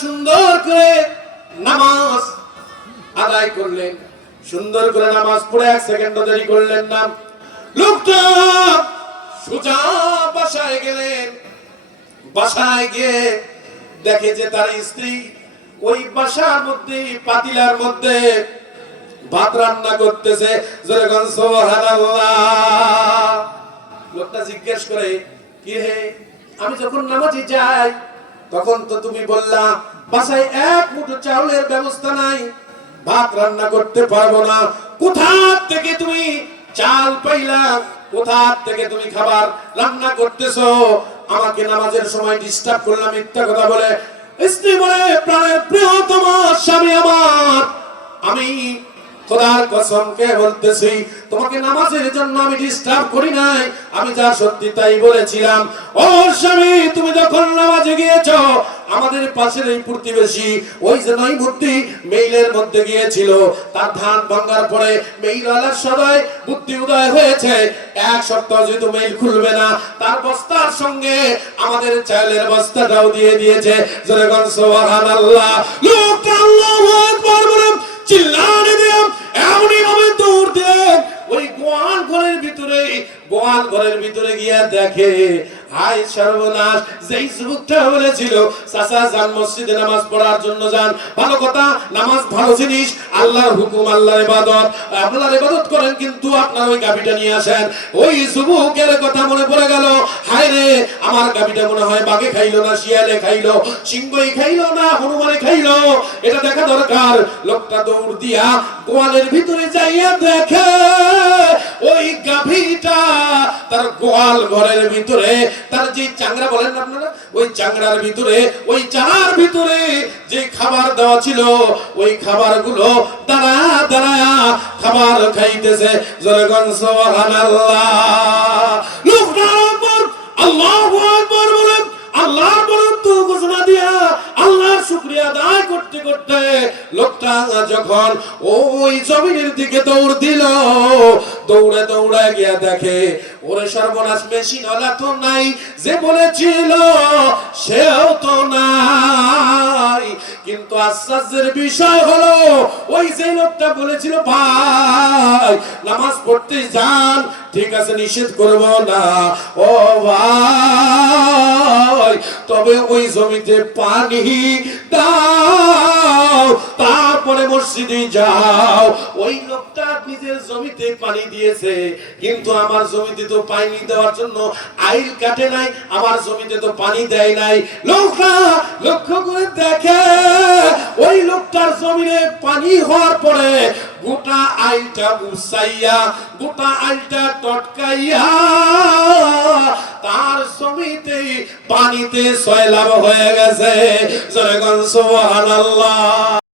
সুন্দর করে নামাজ আদায় করলেন, সুন্দর করে নামাজ পড়ে 1 সেকেন্ডও দেরি করলেন না। লোকটা সোজা বাসায় গেলেন। বাসায় গিয়ে দেখে যে তার স্ত্রী ওই বাসার মধ্যে পাতিলার মধ্যে ভাত রান্না করতেছে। জোরে বলেন সুবহানাল্লাহ। লোকটা জিজ্ঞেস করে, কি হে, আমি যখন নামাজে যাই তখন তো তুমি বললা বাসায় 1 মুঠো চাউলের ব্যবস্থা নাই, ভাত রান্না করতে পারবো না, কোথা থেকে তুমি চাল পাইলা, কোথা থেকে তুমি খাবার রান্না করতেছো, আমাকে নামাজের সময় ডিস্টার্ব করলাম মিথ্যা কথা বলে। স্ত্রী বলে, প্রাণের প্রিয়তম স্বামী আমার, আমি খোদার কসম কে বলতেছি তোমাকে নামাজের জন্য আমি ডিস্টার্ব করি নাই, আমি যা সত্যি তাই বলেছিলাম। ও স্বামী, তুমি যখন নামাজে গিয়েছো আমাদের পাশের এই প্রতিবেশী ওই যে নই মূর্তি মেইলের মধ্যে গিয়েছিল, তার ধান ভাঙার পরে মেইলওয়ালার সদয় বুদ্ধি উদয় হয়েছে, 1 সপ্তাহ যেহেতু মেইল খুলবে না, তার বস্তার সঙ্গে আমাদের চালের বস্তাটাও দিয়ে দিয়েছে। জোরে বলেন সুবহানাল্লাহ। লোক আল্লাহু আকবার বলে চিল্লানে দিয়ে এমনই ভাবে দৌড় দিয়ে ওই গোয়াল ঘরের ভিতরে গিয়া দেখে, হায় সর্বনাশ, যেই যুবকটা বলেছিল চাচা যান মসজিদে নামাজ পড়ার জন্য যান, ভালো কথা, নামাজ ভালো জিনিস, আল্লাহর হুকুম, আল্লাহর ইবাদত, আল্লাহর ইবাদত করেন, কিন্তু আপনার ওই গাবিটা নিয়ে আসেন। ওই যুবকের কথা মনে পড়ে গেল, হায় রে, আমার গাবিটা মনে হয় বাঘে খাইলো না শিয়ালে খাইলো, সিংহই খাইলো না হনুমানে খাইলো, এটা দেখা দরকার। লোকটা দৌড় দিয়া গোয়ালের ভিতরে যাইয়া দেখে ওই গাভীটা তার গোয়াল ঘরের ভিতরে, তার যে চাংড়া বলেন আপনারা, ওই চাংড়ার ভিতরে, ওই চারার ভিতরে যে খাবার দেওয়া ছিল ওই খাবারগুলো দাঁড়ায়া দাঁড়ায়া খাবার খাইতেছে। জোরে বলেন সুবহানাল্লাহ। লোকটার উপর আল্লাহু আকবার বলেন, আল্লাহর বরত্ব ঘোষণা দিয়া আল্লাহর শুকরিয়া আদায় করতে করতে লোকটা যখন ওই জমিনের দিকে দৌড় দিল, দৌড়ে দৌড়ে গিয়া দেখে ওরে সর্বনাশ, মেশিনওয়ালা তো নাই, যে বলেছিল সেও তো নাই। কিন্তু আশ্চর্যের বিষয় হলো ওই যে লোকটা বলেছিল ভাই নামাজ পড়তে যান, ঠিক আছে নিষেধ করব না, ও ভাই তবে ওই জমিতে পানি দাও, তারপরে মসজিদে যাও। ওই লোকটা নিজের জমিতে পানি দিয়েছে, কিন্তু আমার জমিতে তো পানি দেওয়ার জন্য আইল কাটে নাই, আমার জমিতে তো পানি দেয় নাই। লোকটা লক্ষ্য করে দেখে ওই লোকটার জমিনে পানি হওয়ার পরে গোটা আইলটা উসাইয়া, গোটা আইলটা টটকাইয়া তার জমিতে পানিতে সয়লাভ হয়ে গেছে। জোরে বলেন সুবহানাল্লাহ।